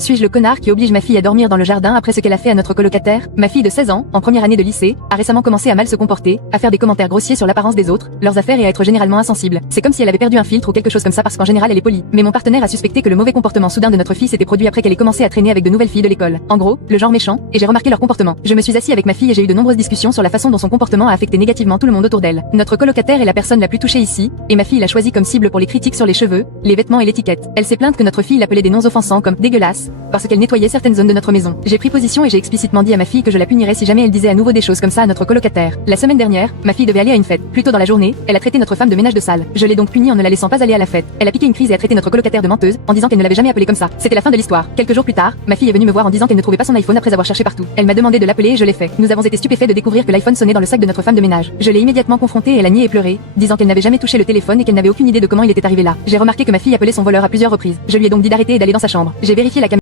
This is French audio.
Suis-je le connard qui oblige ma fille à dormir dans le jardin après ce qu'elle a fait à notre colocataire? Ma fille de 16 ans, en première année de lycée, a récemment commencé à mal se comporter, à faire des commentaires grossiers sur l'apparence des autres, leurs affaires et à être généralement insensible. C'est comme si elle avait perdu un filtre ou quelque chose comme ça parce qu'en général elle est polie. Mais mon partenaire a suspecté que le mauvais comportement soudain de notre fille s'était produit après qu'elle ait commencé à traîner avec de nouvelles filles de l'école. En gros, le genre méchant, et j'ai remarqué leur comportement. Je me suis assis avec ma fille et j'ai eu de nombreuses discussions sur la façon dont son comportement a affecté négativement tout le monde autour d'elle. Notre colocataire est la personne la plus touchée ici, et ma fille l'a choisi comme cible pour les critiques sur les cheveux, les vêtements et l'étiquette. Elle s'est plainte que notre fille l'appelait des noms offensants comme dégueulasse, parce qu'elle nettoyait certaines zones de notre maison. J'ai pris position et j'ai explicitement dit à ma fille que je la punirais si jamais elle disait à nouveau des choses comme ça à notre colocataire. La semaine dernière, ma fille devait aller à une fête. Plus tôt dans la journée, elle a traité notre femme de ménage de salle. Je l'ai donc punie en ne la laissant pas aller à la fête. Elle a piqué une crise et a traité notre colocataire de menteuse, en disant qu'elle ne l'avait jamais appelée comme ça. C'était la fin de l'histoire. Quelques jours plus tard, ma fille est venue me voir en disant qu'elle ne trouvait pas son iPhone après avoir cherché partout. Elle m'a demandé de l'appeler et je l'ai fait. Nous avons été stupéfaits de découvrir que l'iPhone sonnait dans le sac de notre femme de ménage. Je l'ai immédiatement confrontée et elle a nié et pleuré, disant qu'elle n'avait jamais touché le téléphone et qu'elle n'avait aucune idée de comment il était arrivé là. J'ai remarqué que ma fille appelait son voleur à plusieurs reprises. Je lui ai donc dit d'arrêter et d'aller dans sa chambre. J'ai vérifié la caméra